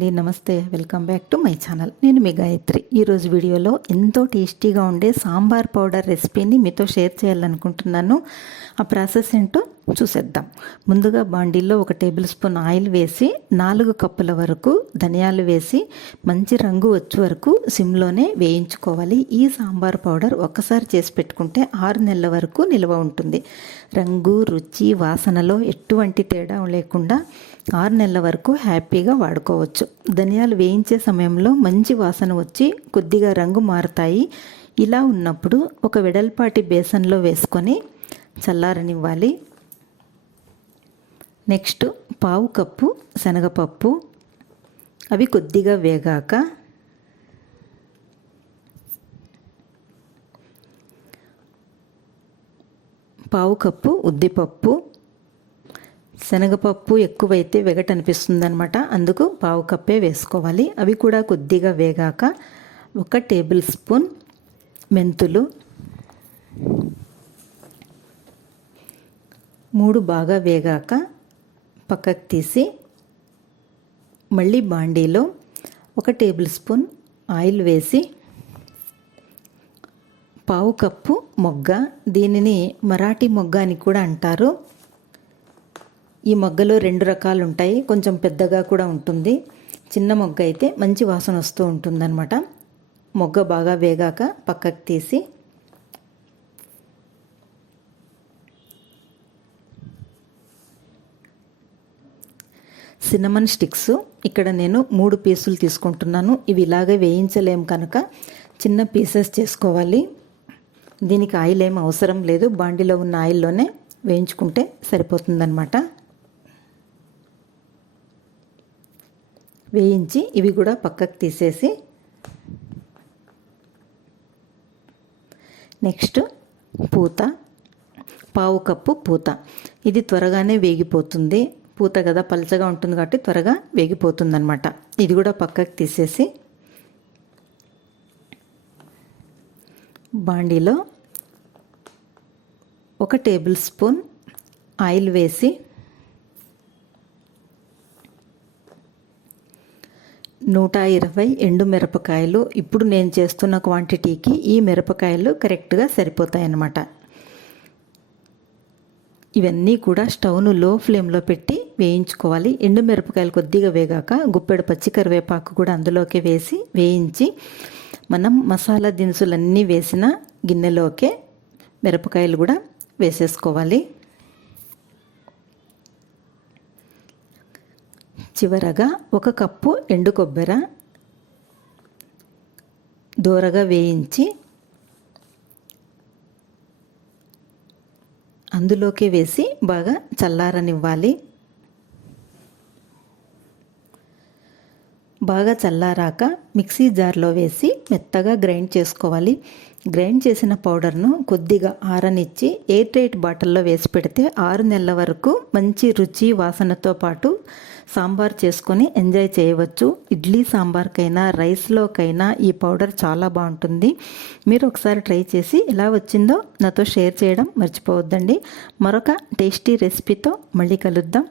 అండి నమస్తే. Welcome back to my channel. నేను మీ గాయత్రి. ఈరోజు వీడియోలో ఎంతో టేస్టీగా ఉండే సాంబార్ పౌడర్ రెసిపీని మీతో షేర్ చేయాలనుకుంటున్నాను. ఆ ప్రాసెస్ ఏంటో చూసేద్దాం. ముందుగా బాండీలో ఒక టేబుల్ స్పూన్ ఆయిల్ వేసి నాలుగు కప్పుల వరకు ధనియాలు వేసి మంచి రంగు వచ్చే వరకు సిమ్లోనే వేయించుకోవాలి. ఈ సాంబార్ పౌడర్ ఒక్కసారి చేసి పెట్టుకుంటే ఆరు నెలల వరకు నిల్వ ఉంటుంది. రంగు రుచి వాసనలో ఎటువంటి తేడా లేకుండా ఆరు నెలల వరకు హ్యాపీగా వాడుకోవచ్చు. ధనియాలు వేయించే సమయంలో మంచి వాసన వచ్చి కొద్దిగా రంగు మారుతాయి. ఇలా ఉన్నప్పుడు ఒక వెడల్పాటి బేసన్లో వేసుకొని చల్లారనివ్వాలి. నెక్స్ట్ పావు కప్పు శనగపప్పు. అవి కొద్దిగా వేగాక పావు కప్పు ఉద్దిపప్పు. శనగపప్పు ఎక్కువైతే వెగట అనిపిస్తుంది అనమాట అందుకు పావు కప్పే వేసుకోవాలి. అవి కూడా కొద్దిగా వేగాక ఒక టేబుల్ స్పూన్ మెంతులు. మూడు బాగా వేగాక పక్కకు తీసి మళ్ళీ బాండీలో ఒక టేబుల్ స్పూన్ ఆయిల్ వేసి పావు కప్పు మొగ్గ దీనిని మరాఠీ మొగ్గ అని కూడా అంటారు. ఈ మొగ్గలో రెండు రకాలు ఉంటాయి. కొంచెం పెద్దగా కూడా ఉంటుంది. చిన్న మొగ్గ అయితే మంచి వాసన వస్తూ ఉంటుందన్నమాట. మొగ్గ బాగా వేగాక పక్కకు తీసి సినమన్ స్టిక్స్ ఇక్కడ నేను మూడు పీసులు తీసుకుంటున్నాను. ఇవి ఇలాగే వేయించలేము కనుక చిన్న పీసెస్ చేసుకోవాలి. దీనికి ఆయిల్ ఏం అవసరం లేదు. బాండిలో ఉన్న ఆయిల్లోనే వేయించుకుంటే సరిపోతుందన్నమాట. వేయించి ఇవి కూడా పక్కకు తీసేసి నెక్స్ట్ పూత పావు కప్పు పూత. ఇది త్వరగానే వేగిపోతుంది. పూత కదా పలచగా ఉంటుంది కాబట్టి త్వరగా వేగిపోతుందనమాట ఇది కూడా పక్కకు తీసేసి బాండీలో ఒక టేబుల్ స్పూన్ ఆయిల్ వేసి నూట ఇరవై ఎండు మిరపకాయలు. ఇప్పుడు నేను చేస్తున్న క్వాంటిటీకి ఈ మిరపకాయలు కరెక్ట్గా సరిపోతాయి అన్నమాట ఇవన్నీ కూడా స్టవ్ను లో ఫ్లేమ్లో పెట్టి వేయించుకోవాలి. ఎండు మిరపకాయలు కొద్దిగా వేగాక గుప్పెడు పచ్చి కరివేపాకు కూడా అందులోకి వేసి వేయించి మనం మసాలా దినుసులన్నీ వేసిన గిన్నెలోకే మిరపకాయలు కూడా వేసేసుకోవాలి. చివరగా ఒక కప్పు ఎండు కొబ్బరి దూరగా వేయించి అందులోకి వేసి బాగా చల్లారనివ్వాలి. బాగా చల్లారాక మిక్సీ జార్లో వేసి మెత్తగా గ్రైండ్ చేసుకోవాలి. గ్రైండ్ చేసిన పౌడర్ను కొద్దిగా ఆరనిచ్చి ఎయిర్ టైట్ బాటిల్లో వేసి పెడితే ఆరు నెలల వరకు మంచి రుచి వాసనతో పాటు సాంబార్ చేసుకొని ఎంజాయ్ చేయవచ్చు. ఇడ్లీ సాంబార్కైనా రైస్లోకైనా ఈ పౌడర్ చాలా బాగుంటుంది. మీరు ఒకసారి ట్రై చేసి ఎలా వచ్చిందో నాతో షేర్ చేయడం మర్చిపోవద్దండి. మరొక టేస్టీ రెసిపీతో మళ్ళీ కలుద్దాం.